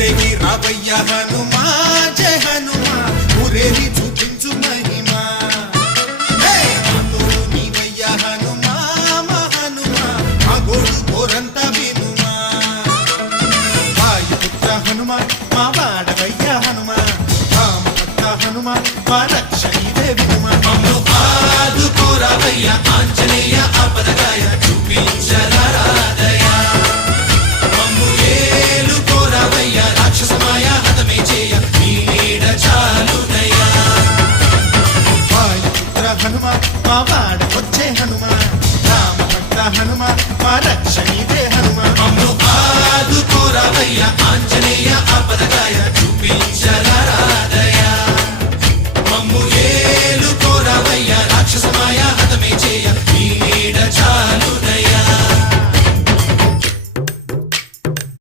ఊరేగి రావయ్య హనుమా జయ హనుమా ఊరేగి చూపించు మహిమా తోడు నీవయ్య హనుమా మా హనుమా మా గోడు కోరంత వినుమా వాయుపుత్ర హనుమా మా వాడవయ్య హనుమా రామభక్త హనుమా మా రక్ష ఇదే వినుమా ఆదుకోరావయ్య ఆంజనేయ ఆపదగాయ